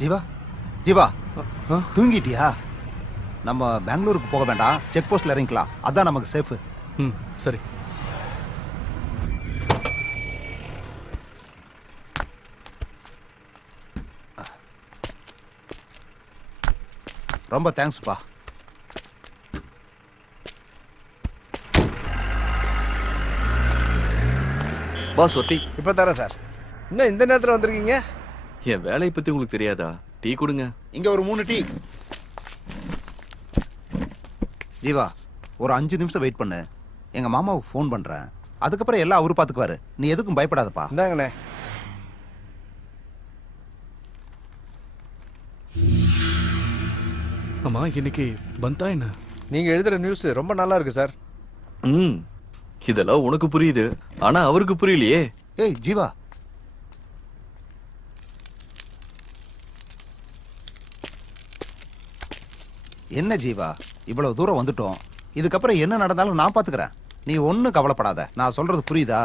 ஜீவா ஜீவா தூங்கிட்டியா? நம்ம பெங்களூருக்கு போக வேண்டாம், செக் போஸ்ட்ல இறங்கிக்கலாம், அதான் நமக்கு சேஃப். சரி. ரொம்ப தேங்க்ஸ்ப்பா. பாஸ் ஒட்டி இப்போ தரேன் சார். இன்னும் இந்த நேரத்தில் வந்திருக்கீங்க? என் வேலையை பத்தி உங்களுக்கு தெரியாதா? டீ கொடுங்க. இங்க ஒரு 3 டீ. ஜீவா ஒரு 5 நிமிஷம் வெயிட் பண்ணு, எங்க மாமாவுக்கு ஃபோன் பண்றேன், அதுக்கப்புறம் எல்லாம் அவரு பாத்துக்குவாரு, நீ எதுக்கும் பயப்படாதப்பா. இந்தாங்கண்ணே. ஆமா, இன்னைக்கு பந்தா என்ன? நீங்கள் எழுதுகிற நியூஸ் ரொம்ப நல்லா இருக்கு சார். இதெல்லாம் உனக்கு புரியுது, ஆனா அவருக்கு புரியலையே. ஏய் ஜீவா, என்ன ஜீவா இவ்வளவு தூரம் வந்துட்டோம், இதுக்கப்புறம் என்ன நடந்தாலும் நான் பாத்துக்கிறேன், நீ ஒன்னும் கவலைப்படாத. நான் சொல்றது புரியுதா?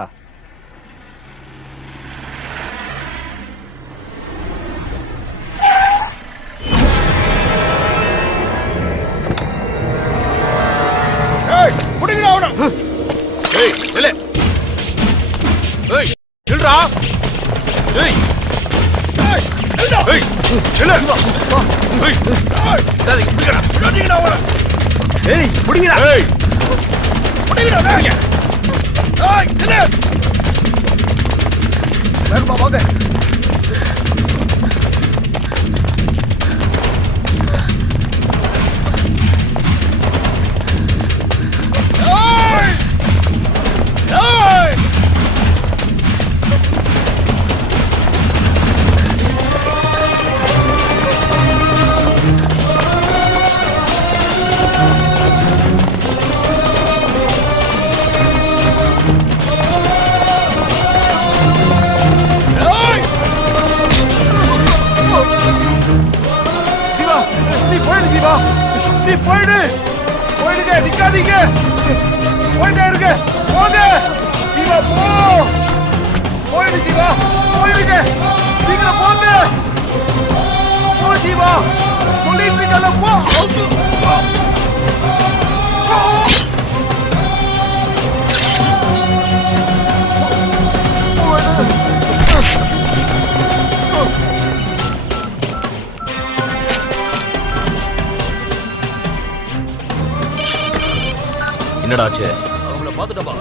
என்னடாச்சு? அவங்கள பாத்துட்டப்பா,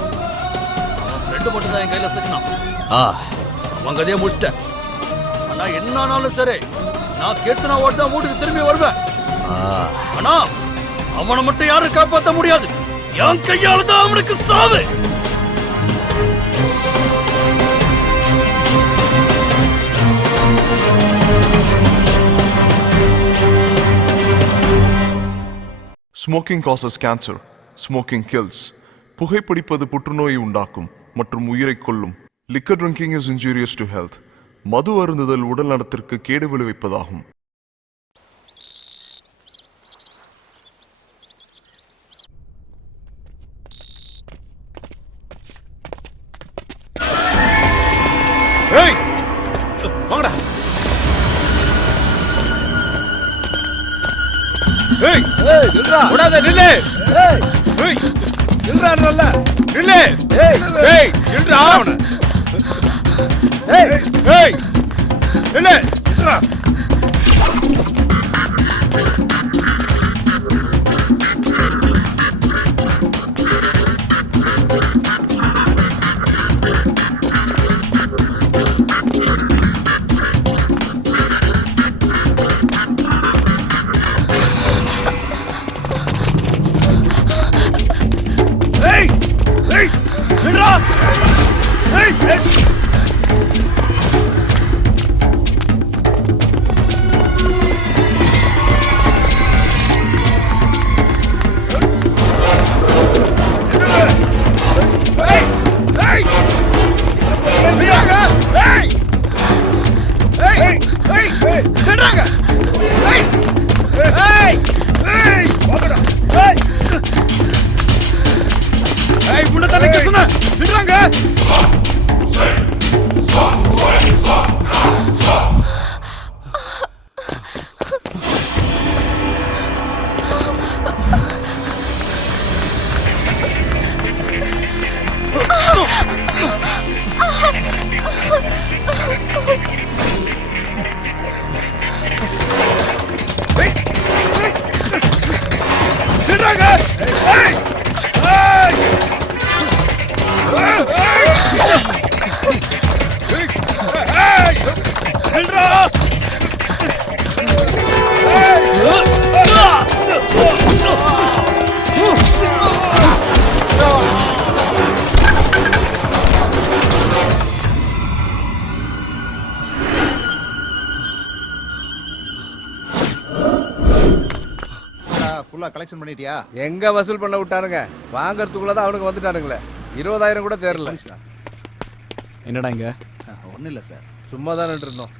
அவன் ஃப்ரெண்டு மட்டும் தான் என் கையில சிக்கினான். அவன் கதையை முடிச்சிட்டேன். ஆனா என்ன ஆனாலும் சரி, நான் கேட்டு ஓட்டு தான் வீட்டுக்கு திரும்பி வருவேன். ஆனா அவனை மட்டும் யாரும் காப்பாற்ற முடியாது, என் கையால தான் அவனுக்கு சாவு. Smoking causes cancer. Smoking kills. புகைப்பிடிப்பது புற்றுநோயை உண்டாக்கும் மற்றும் உயிரை கொல்லும். Liquor drinking is injurious to health. மது அருந்துதல் உடல் நலத்திற்கு கேடு விளைவிப்பதாகும். ஏய் வாங்கடா. ஏய் ஏய் நில்றா, ஓடாத நில்லு. ஏய் ஏய் நில்றான்றல்ல, நில்லு. ஏய் ஏய் நில்றா அவன. ஏய் ஏய் நில்லு, நில்றா. ஃபுல்லா கலெக்ஷன் பண்ணிட்டியா? எங்க வசூல் பண்ண விட்டானுங்க, வாங்கறதுக்குள்ளதான் அவனுக்கு வந்துட்டானுங்களே. 20,000 கூட தேரல. என்னடா இங்க? ஒன்றும் இல்லை சார். சும்மா தான் இருந்தோம்.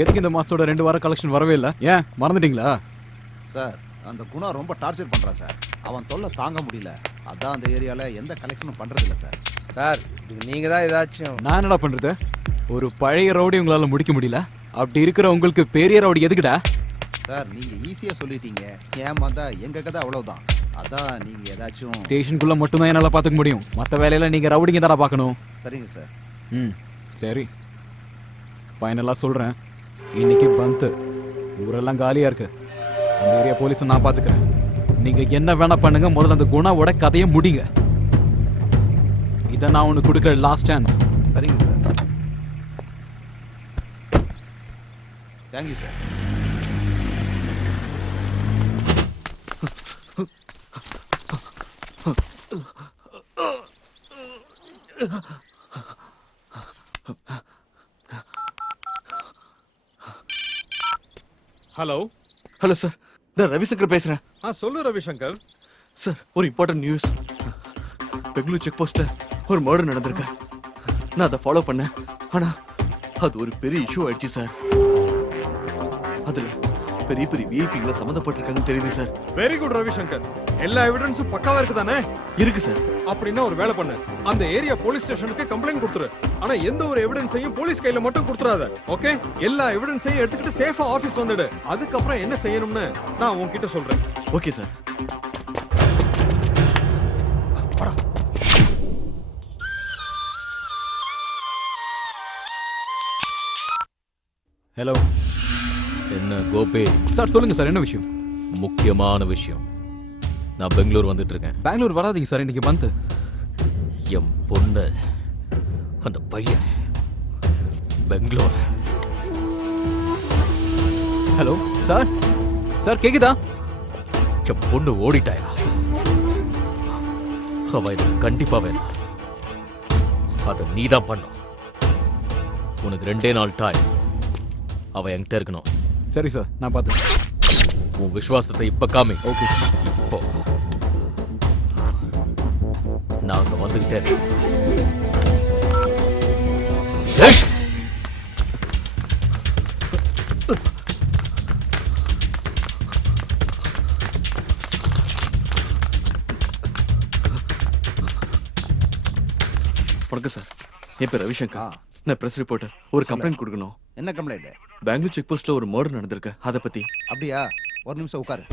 எதுக்கு இந்த மாசத்தோட 2 வாரம் கலெக்ஷன் வரவே இல்லை? ஏன் மறந்துட்டீங்களா? சார் அந்த குணா ரொம்ப டார்ச்சர் பண்றான் சார். அவன் தொல்லை தாங்க முடியல. அதான் அந்த ஏரியால எந்த கலெக்ஷனும் பண்றது இல்லை சார். சார் இது நீங்க தான் ஏதாச்சும். நான் என்னடா பண்றது? ஒரு பழைய ரவுடி உங்களால முடிக்க முடியல. அப்படி இருக்கிற உங்களுக்கு பெரிய ரவுடி எதுக்குடா? சார் நீங்க ஈஸியா சொல்லிட்டீங்க. ஏமாந்தா எங்க கதை அவ்வளவுதான். அதான் நீங்க ஏதாச்சும். ஸ்டேஷனுக்குள்ள மட்டும்தான் என்னால பாத்துக்க முடியும். மற்ற வேலையில நீங்க ரவுடிங்க தானே பார்க்கணும். சரிங்க சார். ம் சரி, ஃபைனலா சொல்றேன். இன்னைக்கு பந்து ஊரெல்லாம் காலியா இருக்கு. அந்த ஏரியா போலீஸை நான் பாத்துக்கிறேன். நீங்க என்ன வேணா பண்ணுங்க, முதல்ல அந்த குணாவோட கதையை முடிங்க. இதை நான் உனக்கு கொடுக்குற லாஸ்ட் சான்ஸ். சரிங்க sir. Thank you sir. Hello hello sir, நான் ரவிசங்கர் பேசுறேன். சொல்லு ரவிசங்கர். சார் ஒரு இம்பார்ட்டன்ட் நியூஸ். பெங்களூர் செக் போஸ்ட்ல ஒரு மர்டர் நடந்திருக்கு. நான் அதை ஃபாலோ பண்ணேன். ஆனா அது ஒரு பெரிய இஷ்யூ ஆயிடுச்சு சார். அதுல பெரிய பெரிய விஐபிங்களை சம்மந்தப்பட்டிருக்காங்கன்னு தெரியுது சார். Very good Ravishankar. எல்லா எவிடன்ஸும் பக்காவா இருக்கு தானே? இருக்கு சார். அப்படின்னா ஒரு வேலை பண்ணு, அந்த ஏரியா போலீஸ் ஸ்டேஷனுக்கு கம்ப்ளைண்ட் கொடுத்துரு. ஆனா எந்த ஒரு எவிடன்ஸையும் போலீஸ் கையில மட்டும் கொடுத்துறாத. ஓகே? எல்லா எவிடன்ஸையும் எடுத்துக்கிட்டு சேஃபா ஆபீஸ் வந்துடு. அதுக்கப்புறம் என்ன செய்யணும்னு நான் உன்கிட்ட சொல்றேன். Okay sir. ஹலோ என்ன கோபி? சார் சொல்லுங்க சார், என்ன விஷயம்? முக்கியமான விஷயம். நான் பெங்களூர் வந்துட்டு இருக்கேன். பெங்களூர் வராதீங்க சார், இன்னைக்கு பந்து. என் பொண்ணு, அந்த பையன் பெங்களூர். ஹலோ சார், சார் கேக்குதா? என் பொண்ணு ஓடிட்டாயா? அவ எனக்கு கண்டிப்பா வேணும். அதை நீதான் பண்ணும். உனக்கு 2 நாள் டைம். அவ என்கிட்ட இருக்கணும். சரி சார், நான் பார்த்துக்கிறேன். உன் விசுவாசத்தை இப்ப காமி. Okay sir. இப்போ நான் அங்க வந்துகிட்டே இருக்கேன். ஏய்! வணக்கம் சார், என் பேர் ரவிசங்கர். நான் பிரஸ் ரிப்போர்ட்டர். ஒரு கம்ப்ளைண்ட் கொடுக்கணும். என்ன கம்ப்ளைண்ட்? பெங்களூர் செக் போஸ்ட்ல ஒரு மர்டர் நடந்திருக்கு, அதை பத்தி. அப்படியா? ஒரு நிமிஷம் உட்காரு.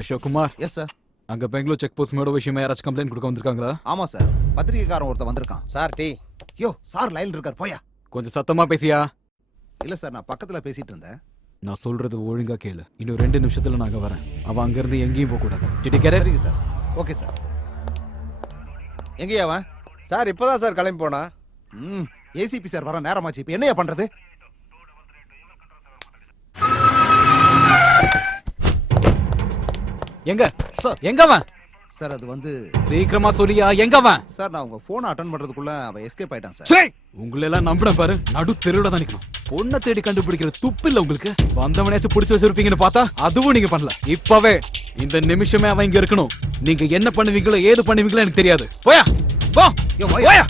அசோக் குமார். Yes sir. அங்க பெங்களூர் செக் போஸ்ட் மேட விஷயமா யாராச்சும் கம்ப்ளைண்ட் கொடுக்க வந்திருக்காங்களா? ஆமா சார், பத்திரிகைக்காரன் ஒருத்தன் வந்திருக்கான். Sir tea. யோ சார் லைன்ல இருக்கார், போயா. கொஞ்சம் சத்தமா பேசியா? இல்ல சார், நான் பக்கத்துல பேசிட்டு இருந்தேன். நான் சொல்றது ஒழுங்கா கேளு. இன்னும் 2 நிமிஷத்துல நான் அங்க வரேன். அவன் அங்க இருந்து எங்கேயும் போக கூடாது. சரிங்க சார். Okay sir. எங்கேயா அவன்? சார் இப்பதான் சார் கிளம்பி போனா. ஏசிபி சார் வர நேரமாச்சு. இப்ப என்னையா பண்றது? எங்க சார் எங்க அவன்? சார் அது வந்து சீக்கிரமா சொல்லியா, எங்க அவன்? சார் நான் உங்க போனை அட்டன் பண்றதுக்குள்ள அவன் எஸ்கேப் ஆயிட்டான் சார். உங்களை எல்லாம் நம்பின பாரு, நடு தெருவுல தான் நிக்கணும். பொண்ணை தேடி கண்டுபிடிக்கிற துப்பு இல்ல உங்களுக்கு. வந்தவனையாச்சும் புடிச்சு வச்சிருப்பீங்கன்னு பார்த்தா அதுவும் நீங்க பண்ணல. இப்பவே இந்த நிமிஷமே அவன் இங்க இருக்கணும். நீங்க என்ன பண்ணுவீங்களோ ஏது பண்ணுவீங்களோ எனக்கு தெரியாது. போயா போ. போயா.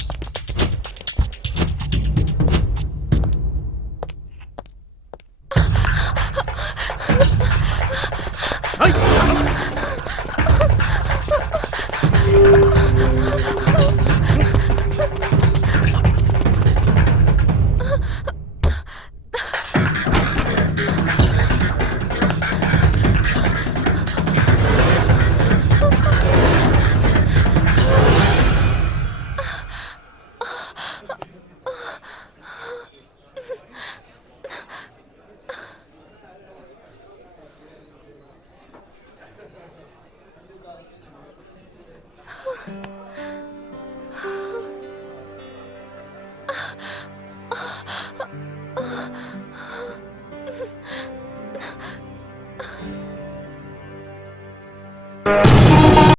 you